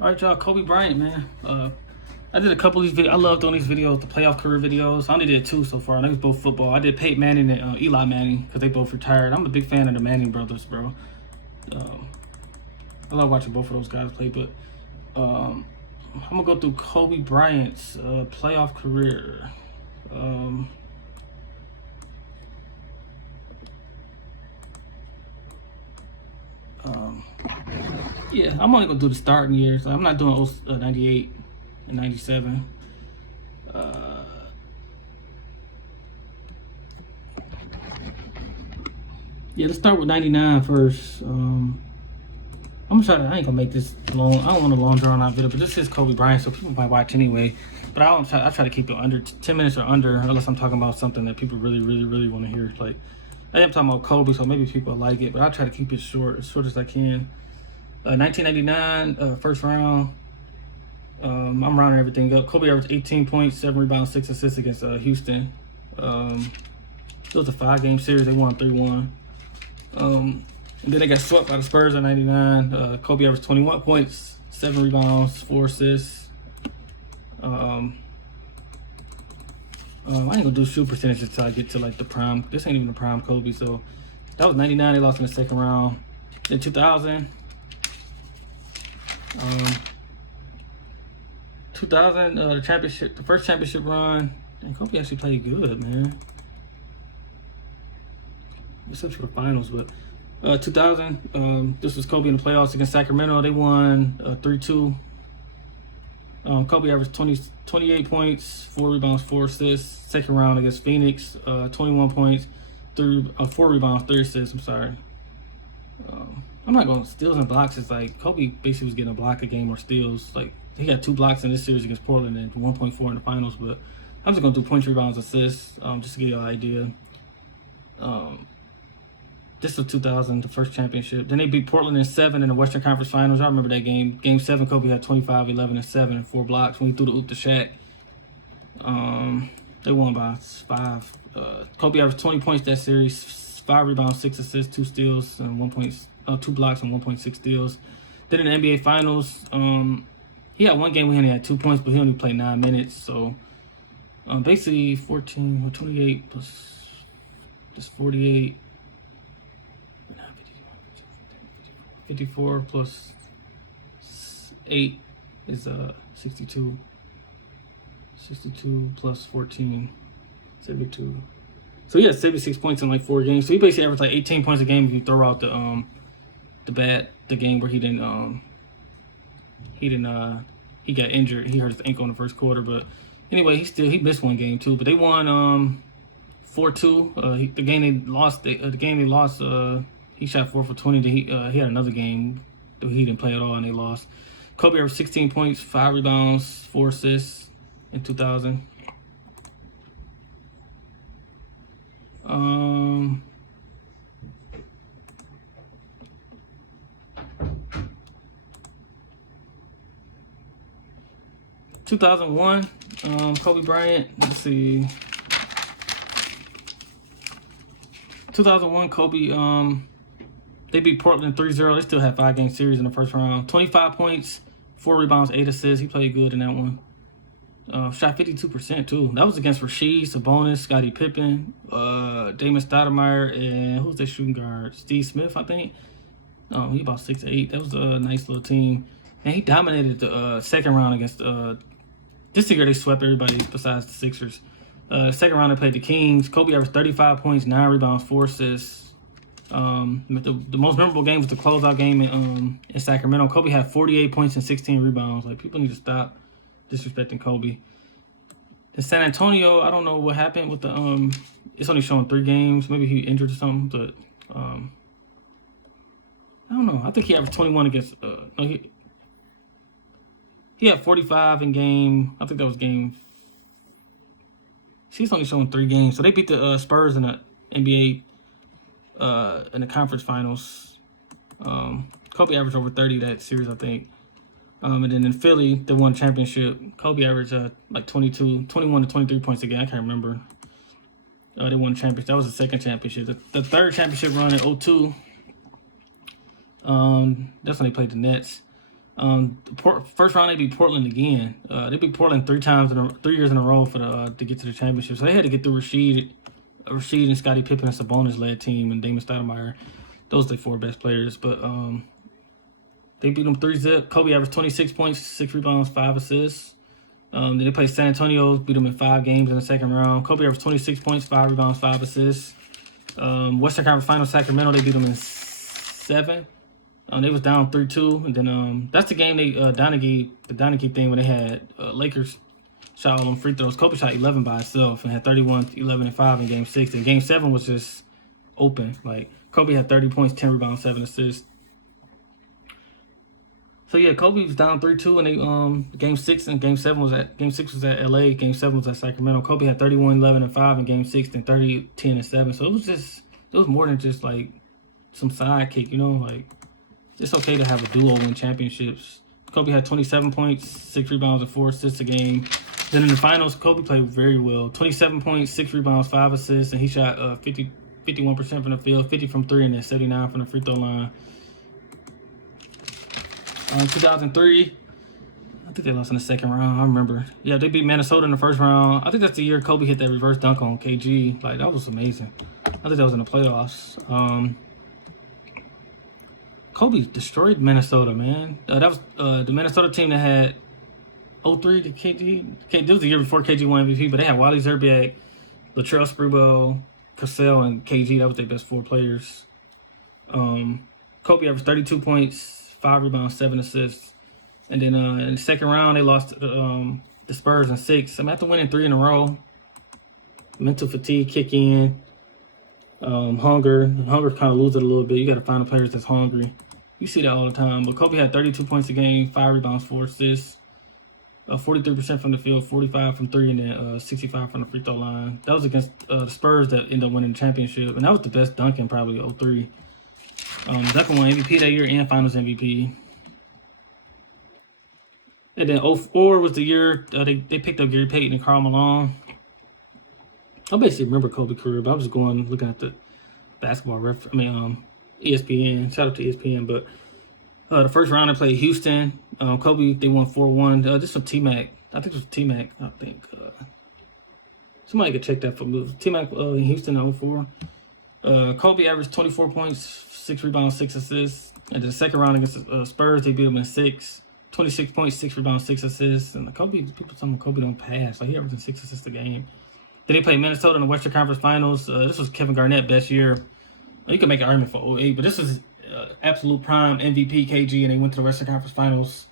All right, y'all. Kobe Bryant, man. I did a couple of these videos. I love doing these videos, the playoff career videos. I only did two so far. I think it's both football. I did Peyton Manning and Eli Manning because they both retired. I'm a big fan of the Manning brothers, bro. Um, I love watching both of those guys play. But I'm gonna go through Kobe Bryant's playoff career. Um, um, yeah, I'm only gonna do the starting years. I'm not doing 98 and 97. Uh, yeah, let's start with 99 first. I'm gonna try to. I ain't gonna make this long. I don't want a long drawn out video, but this is Kobe Bryant, so people might watch anyway. But I try to keep it under 10 minutes or under, unless I'm talking about something that people really want to hear. Like I am talking about Kobe, so maybe people like it, but I try to keep it short, as short as I can. 1999, first round. I'm rounding everything up. Kobe averaged 18 points, 7 rebounds, 6 assists against Houston. It was a 5-game series. They won 3-1. And then they got swept by the Spurs in 99. Kobe averaged 21 points, 7 rebounds, 4 assists. I ain't gonna do shoot percentage until I get to like the prime. This ain't even the prime Kobe. So that was 99. They lost in the second round. In 2000, 2000, the championship, the first championship run. And Kobe actually played good, man. Except for the finals, but 2000, this was Kobe in the playoffs against Sacramento. They won 3-2. Kobe averaged 28 points, 4 rebounds, 4 assists. Second round against Phoenix, 21 points, 4 rebounds, 3 assists. I'm sorry. I'm not going steals and blocks. It's like Kobe basically was getting a block a game or steals. Like he got 2 blocks in this series against Portland and 1.4 in the finals. But I'm just gonna do points, rebounds, assists, just to give you an idea. This was 2000, the first championship. Then they beat Portland in 7 in the Western Conference Finals. I remember that game. Game 7, Kobe had 25, 11, and 7 and 4 blocks when he threw the oop to Shaq. They won by 5. Kobe averaged 20 points that series, 5 rebounds, 6 assists, 2 steals, and 2 blocks and 1.6 steals. Then in the NBA Finals, he had one game where he only had 2 points, but he only played 9 minutes. So basically 14 or 28 plus just 48. 54 plus 8 is 62. 62 plus 14, 72. So he had 76 points in like 4 games. So he basically averaged like 18 points a game if you throw out the game where he got injured. He hurt his ankle in the first quarter, but anyway, he missed one game too. But they won 4-2. The game they lost. He shot 4 for 20. He had another game that he didn't play at all, and they lost. Kobe averaged 16 points, 5 rebounds, 4 assists in 2000. 2001, Kobe Bryant. Let's see. 2001, Kobe. They beat Portland 3-0. They still had 5-game series in the first round. 25 points, 4 rebounds, 8 assists. He played good in that one. Shot 52% too. That was against Rasheed, Sabonis, Scottie Pippen, Damon Stoudemire, and who's their shooting guard? Steve Smith, I think. He about 6'8". That was a nice little team. And he dominated the second round against this year they swept everybody besides the Sixers. Second round they played the Kings. Kobe averaged 35 points, 9 rebounds, 4 assists. The most memorable game was the closeout game in Sacramento. Kobe had 48 points and 16 rebounds. Like, people need to stop disrespecting Kobe. In San Antonio, I don't know what happened with the it's only showing 3 games. Maybe he injured or something, but I don't know. I think he averaged 21 against he had 45 in game. I think that was game. She's only showing 3 games. So they beat the Spurs in the NBA in the conference finals. Kobe averaged over 30 that series, I think. And then in Philly, they won championship. Kobe averaged like 21 to 23 points a game. I can't remember. They won championship. That was the second championship. The third championship run in 2002. That's when they played the Nets. First round they beat Portland again. They beat Portland 3 years in a row for the to get to the championship. So they had to get through Rashid and Scottie Pippen and Sabonis led team and Damon Stoudemire. Those are the 4 best players. But they beat them 3-0. Kobe averaged 26 points, 6 rebounds, 5 assists. Then they played San Antonio, beat them in 5 games in the second round. Kobe averaged 26 points, 5 rebounds, 5 assists. Western Conference Finals, Sacramento, they beat them in 7. They was down 3-2, and then that's the game the Donaghy thing when they had Lakers shot all them free throws. Kobe shot 11 by himself and had 31, 11, and 5 in Game 6. And Game 7 was just open. Like Kobe had 30 points, 10 rebounds, 7 assists. So yeah, Kobe was down 3-2, and they Game 6 and Game 7 was at LA. Game 7 was at Sacramento. Kobe had 31, 11, and 5 in Game 6, and 30, 10, and 7. So it was more than just like some sidekick, like. It's okay to have a duo win championships. Kobe had 27 points, 6 rebounds, and 4 assists a game. Then in the finals, Kobe played very well. 27 points, 6 rebounds, 5 assists, and he shot 51% from the field, 50 from 3, and then 79 from the free throw line. 2003, I think they lost in the second round. I remember. Yeah, they beat Minnesota in the first round. I think that's the year Kobe hit that reverse dunk on KG. Like, that was amazing. I think that was in the playoffs. Kobe destroyed Minnesota, man. That was the Minnesota team that had 03 to KG. This was the year before KG won MVP, but they had Wally Zerbiak, Latrell Sprewell, Cassell, and KG. That was their best 4 players. Kobe averaged 32 points, 5 rebounds, 7 assists. And then in the second round, they lost the Spurs in 6. After winning 3 in a row, mental fatigue kick in. Hunger kind of lose it a little bit. You got to find the players that's hungry. You see that all the time. But Kobe had 32 points a game, 5 rebounds, 4 assists, 43% from the field, 45 from 3, and then 65 from the free throw line. That was against the Spurs that ended up winning the championship, and that was the best Duncan probably 03. Duncan won MVP that year and Finals MVP. And then 04 was the year they picked up Gary Payton and Karl Malone. I basically remember Kobe's career, but I was just looking at the basketball ESPN. Shout out to ESPN. But the first round they played Houston. Kobe, they won 4-1. This was T-Mac. I think it was T-Mac. I think somebody could check that for me. T-Mac in Houston in 04. Kobe averaged 24 points, 6 rebounds, 6 assists. And the second round against the Spurs, they beat them in 6. 26 points, 6 rebounds, 6 assists. And people telling me Kobe don't pass. Like, he averaged 6 assists a game. Then they played Minnesota in the Western Conference Finals. This was Kevin Garnett's best year. You can make an argument for 08, but this was absolute prime MVP KG, and they went to the Western Conference Finals.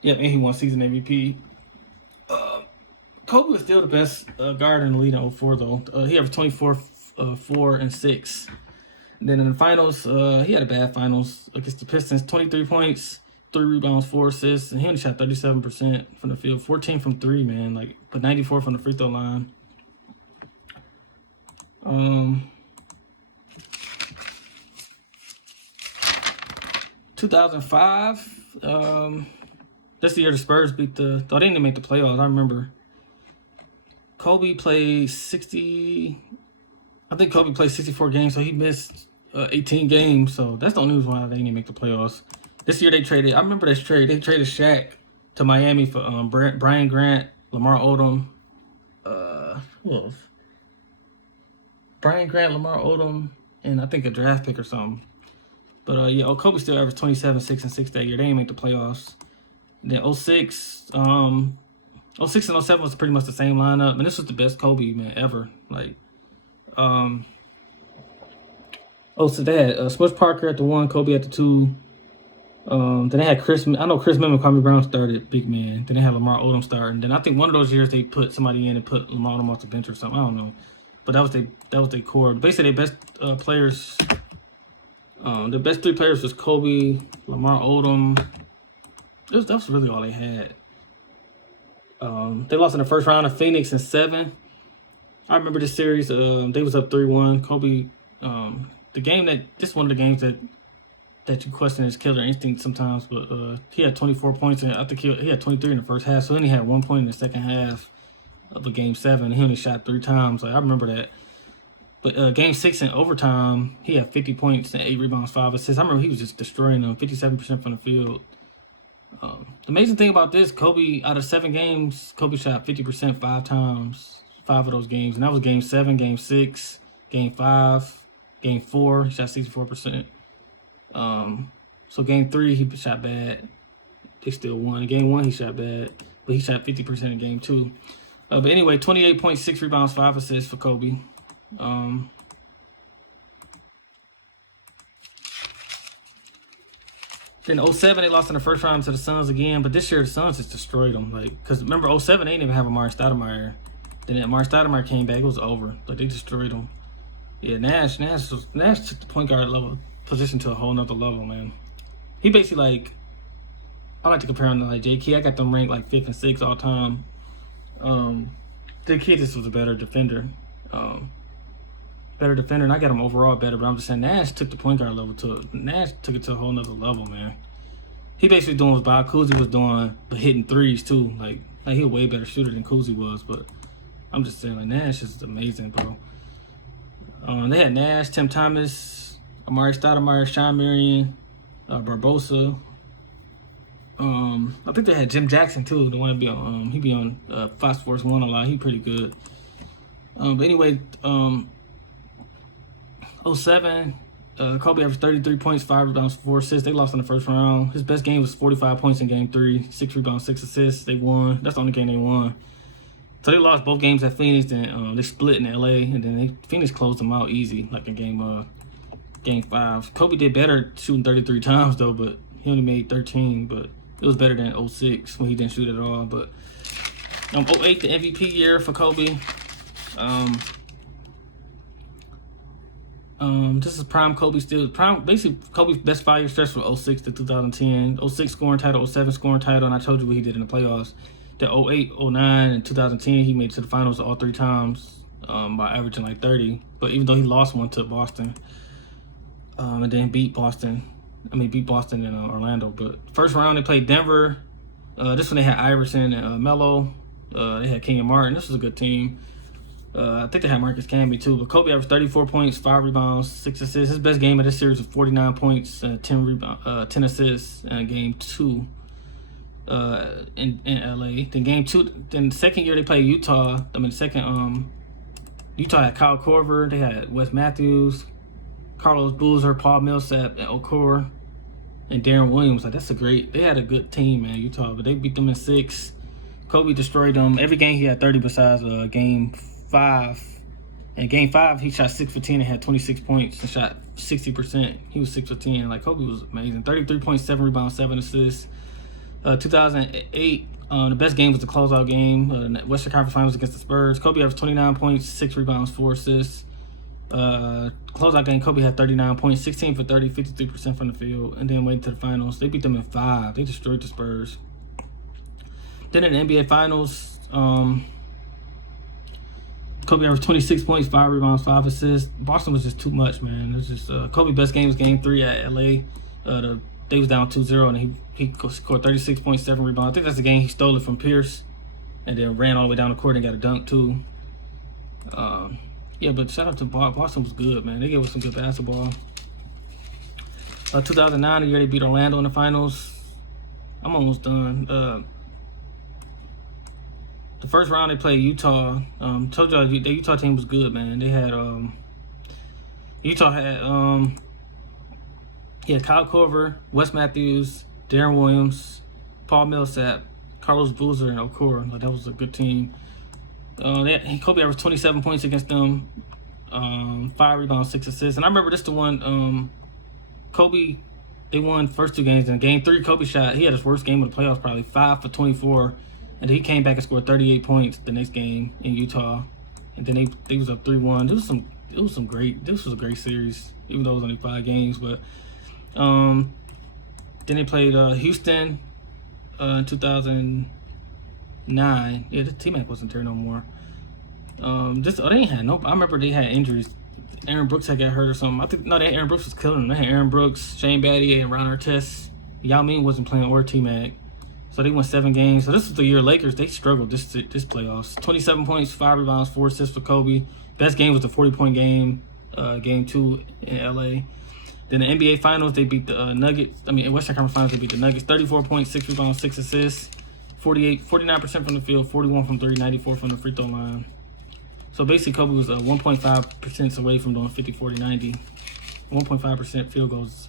Yep, and he won season MVP. Kobe was still the best guard in the league in 04, though. He averaged 24, 4, and 6. And then in the finals, he had a bad finals against the Pistons. 23 points, 3 rebounds, 4 assists, and he only shot 37% from the field. 14 from 3, man. But 94 from the free throw line. 2005. That's the year the Spurs beat they didn't make the playoffs. I remember. Kobe played 60. I think Kobe played 64 games, so he missed 18 games. So that's the only reason why they didn't make the playoffs. This year they traded. I remember this trade. They traded Shaq to Miami for Brian Grant, Lamar Odom. Who else? Brian Grant, Lamar Odom, and I think a draft pick or something. But Kobe still averaged 27, 6, and 6 that year. They didn't make the playoffs. And then 06 and 07 was pretty much the same lineup. And this was the best Kobe, man, ever. So they had Smush Parker at the 1, Kobe at the 2. Then they had Chris Mimm and Kwame Brown started big man. Then they had Lamar Odom starting. Then I think one of those years they put somebody in and put Lamar Odom off the bench or something. I don't know. But that was their core. Basically, their best players. The best 3 players was Kobe, Lamar Odom. That was really all they had. They lost in the first round of Phoenix in 7. I remember this series. They was up 3-1. Kobe. This is one of the games that you question his killer instinct sometimes. But he had 24 points, and I think he had 23 in the first half. So then he had 1 point in the second half of the Game 7. He only shot 3 times. I remember that. But Game 6 in overtime, he had 50 points and 8 rebounds, 5 assists. I remember he was just destroying them, 57% from the field. The amazing thing about this, Kobe, out of 7 games, Kobe shot 50% 5 times, 5 of those games. And that was game 7, game 6, game 5, game 4, he shot 64%. So game 3, he shot bad. They still won. In game 1, he shot bad, but he shot 50% in game 2. But anyway, 28.6 rebounds, 5 assists for Kobe. Then 07, they lost in the first round to the Suns again. But this year, the Suns just destroyed them. Because remember, 07, they didn't even have Amari Stoudemire. Then Amari Stoudemire came back. It was over. They destroyed them. Yeah, Nash took the point guard level position to a whole nother level, man. He basically, I like to compare him to J.K. I got them ranked 5th and 6th all time. J.K. just was a better defender. And I got him overall better, but I'm just saying Nash took the point guard level Nash took it to a whole nother level, man. He basically doing what Bob Cousy was doing, but hitting threes too. He a way better shooter than Cousy was, but I'm just saying Nash is amazing, bro. They had Nash, Tim Thomas, Amari Stoudemire, Sean Marion, Barbosa. I think they had Jim Jackson too. The one that be on he be on Fox Sports 1 a lot. He pretty good. But anyway, 07, Kobe averaged 33 points, 5 rebounds, 4 assists. They lost in the first round. His best game was 45 points in game 3, 6 rebounds, 6 assists. They won. That's the only game they won. So they lost both games at Phoenix, then they split in LA, and then Phoenix closed them out easy, in game 5. Kobe did better shooting 33 times though, but he only made 13, but it was better than 06 when he didn't shoot at all. But 08, the MVP year for Kobe. This is prime Kobe still. Basically, Kobe's best 5-year stretch from 06 to 2010. 06 scoring title, 07 scoring title, and I told you what he did in the playoffs. The 08, 09, and 2010, he made it to the finals all 3 times by averaging 30. But even though he lost one to Boston, and then beat Boston in Orlando. But first round, they played Denver. This one they had Iverson and Melo. They had Kenyon Martin. This was a good team. I think they had Marcus Camby too, but Kobe averaged 34 points, 5 rebounds, 6 assists. His best game of this series was 49 points, 10 assists in game 2 in LA. Then game 2, then the second year they played Utah. Utah had Kyle Korver, they had Wes Matthews, Carlos Boozer, Paul Millsap, and Okoro, and Darren Williams. They had a good team, man, Utah, but they beat them in 6. Kobe destroyed them. Every game he had 30 besides game 5. In game 5, he shot 6 for 10 and had 26 points and shot 60%. He was 6 for 10. Kobe was amazing. 33.7 rebounds, 7 assists. 2008, the best game was the closeout game, Western Conference Finals against the Spurs. Kobe averaged 29 points, 6 rebounds, 4 assists. Closeout game, Kobe had 39 points, 16 for 30, 53% from the field, and then went to the finals. They beat them in 5. They destroyed the Spurs. Then in the NBA Finals, Kobe averaged 26 points, 5 rebounds, 5 assists. Boston was just too much, man. It was just Kobe's best game was game 3 at LA. They was down 2-0, and he scored 36.7 rebounds. I think that's the game he stole it from Pierce, and then ran all the way down the court and got a dunk too. Yeah, but shout out to Boston was good, man. They gave us some good basketball. 2009, the year they beat Orlando in the finals. I'm almost done. The first round they played Utah. Told y'all the Utah team was good, man. They had Utah had Kyle Korver, Wes Matthews, Darren Williams, Paul Millsap, Carlos Boozer, and Okoro. That was a good team. Kobe averaged 27 points against them, 5 rebounds, 6 assists. And I remember this the one Kobe. They won the first 2 games. In game 3, Kobe he had his worst game of the playoffs, probably 5 for 24. And then he came back and scored 38 points the next game in Utah. And then they was up 3-1. This was a great series, even though it was only 5 games. But then they played Houston in 2009. Yeah, the T-Mac wasn't there no more. They ain't had no. I remember they had injuries. Aaron Brooks had got hurt or something. Aaron Brooks was killing them. They had Aaron Brooks, Shane Battier, and Ron Artest. Yao Ming wasn't playing, or T-Mac. So they won 7 games. So this was the year Lakers, they struggled this playoffs. 27 points, 5 rebounds, 4 assists for Kobe. Best game was the 40-point game, game 2 in LA. Then the NBA Finals, they beat the Nuggets. I mean, in Western Conference Finals, they beat the Nuggets. 34 points, 6 rebounds, 6 assists, 49% from the field, 41 from 3, 94 from the free throw line. So basically, Kobe was 1.5% away from doing 50, 40, 90. 1.5% field goals.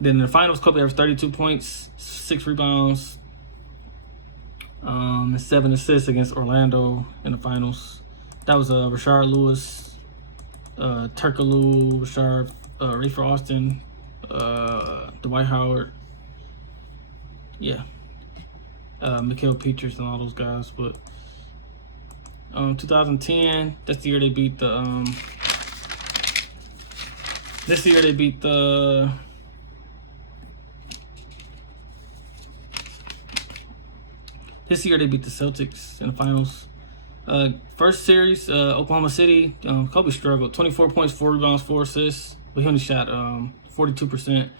Then in the finals, Kobe averaged 32 points, 6 rebounds, and 7 assists against Orlando in the finals. That was Rashard Lewis, Turkoglu, Rashard, Rafer Austin, Dwight Howard, Mikhail Peters and all those guys. But 2010, that's the year they beat the. This year they beat the. This year they beat the Celtics in the finals. First series, Oklahoma City, Kobe struggled. 24 points, 4 rebounds, 4 assists. But he only shot 42%.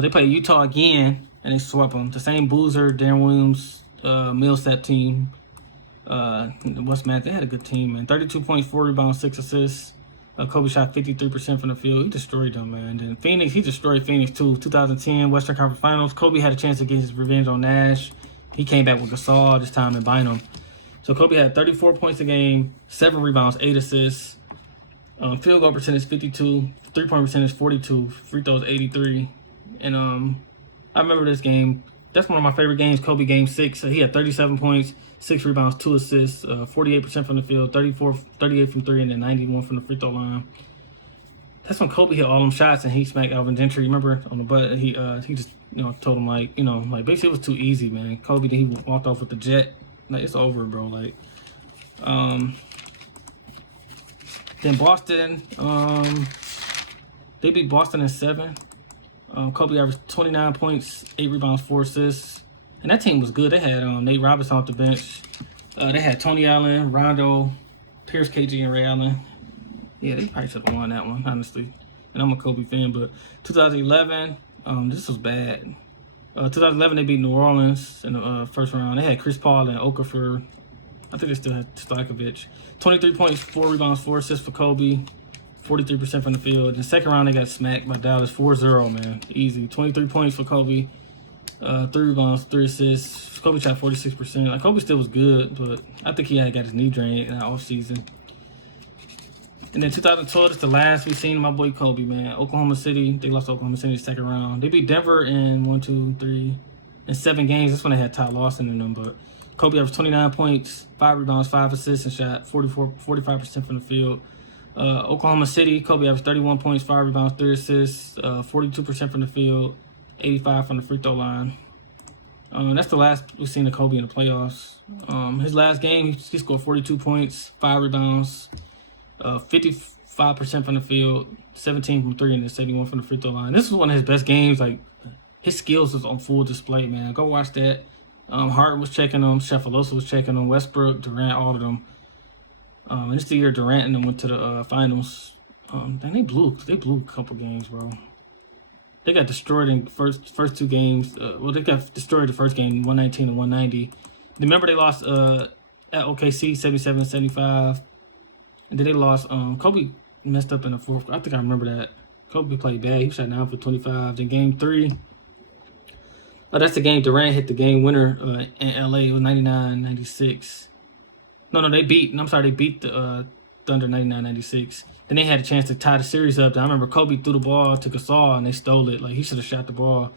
They played Utah again, and they swept them. The same Boozer, Darren Williams, Millsap team. What's Matt? They had a good team, man. 32 points, 4 rebounds, 6 assists. Kobe shot 53% from the field. He destroyed them, man. Then Phoenix, he destroyed Phoenix too. 2010 Western Conference Finals. Kobe had a chance to get his revenge on Nash. He came back with Gasol this time and Bynum. So Kobe had 34 points a game, 7 rebounds, 8 assists. Field goal percentage 52, 3-point percentage 42, free throws 83. And I remember this game. That's one of my favorite games, Kobe Game 6. He had 37 points, 6 rebounds, 2 assists, 48% from the field, 38 from 3, and then 91 from the free throw line. That's when Kobe hit all them shots and he smacked Alvin Gentry. Remember on the butt? He just told him like basically it was too easy, man. Kobe, then he walked off with the jet. Like, it's over, bro. Like, then Boston, they beat Boston in 7. Kobe averaged 29 points, 8 rebounds, 4 assists. And that team was good. They had Nate Robinson off the bench. They had Tony Allen, Rondo, Pierce, KG, and Ray Allen. Yeah, they probably should have won that one, honestly. And I'm a Kobe fan, but 2011, this was bad. 2011, they beat New Orleans in the first round. They had Chris Paul and Okafor. I think they still had Stojakovic. 23 points, 4 rebounds, 4 assists for Kobe. 43% from the field. In the second round, they got smacked by Dallas 4-0, man. Easy. 23 points for Kobe. 3 rebounds, 3 assists. Kobe shot 46%. Like, Kobe still was good, but I think he had got his knee drained in that offseason. And then 2012, it's the last we seen of my boy Kobe, man. Oklahoma City, they lost to Oklahoma City in the second round. They beat Denver in 7 games. That's when they had Ty Lawson in them. But Kobe averaged 29 points, 5 rebounds, 5 assists, and shot 45% from the field. Oklahoma City, Kobe averaged 31 points, 5 rebounds, 3 assists, 42% from the field, 85 from the free throw line. That's the last we've seen of Kobe in the playoffs. His last game, he scored 42 points, 5 rebounds, 55% from the field, 17 from 3, and then 71 from the free throw line. This was one of his best games. Like, his skills was on full display, man. Go watch that. Harden was checking him, Sheffield was checking him, Westbrook, Durant, all of them. And this the year Durant and them went to the finals. Then they blew a couple games, bro. They got destroyed in first 2 games. They got destroyed the first game, 119 and 190. Remember they lost at OKC 77-75. And then they lost. Kobe messed up in the 4th. I think I remember that. Kobe played bad. He shot 9 for 25. Then game 3. That's the game Durant hit the game winner in LA. It was 99-96. No, they beat. They beat the Thunder 99-96. Then they had a chance to tie the series up. I remember Kobe threw the ball to Gasol and they stole it. Like, he should have shot the ball.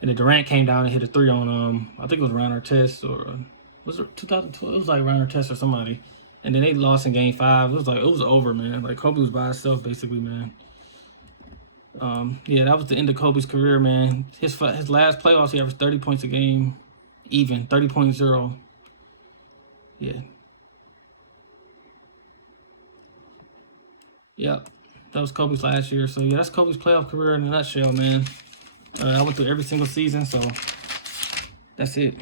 And then Durant came down and hit a 3 on I think it was Ron Artest, or was it 2012? It was like Ron Artest or somebody. And then they lost in game 5. It was over, man. Like, Kobe was by himself, basically, man. That was the end of Kobe's career, man. His last playoffs, he averaged 30 points a game, even 30.0. Yeah. Yep. That was Kobe's last year. So, yeah, that's Kobe's playoff career in a nutshell, man. I went through every single season, so that's it.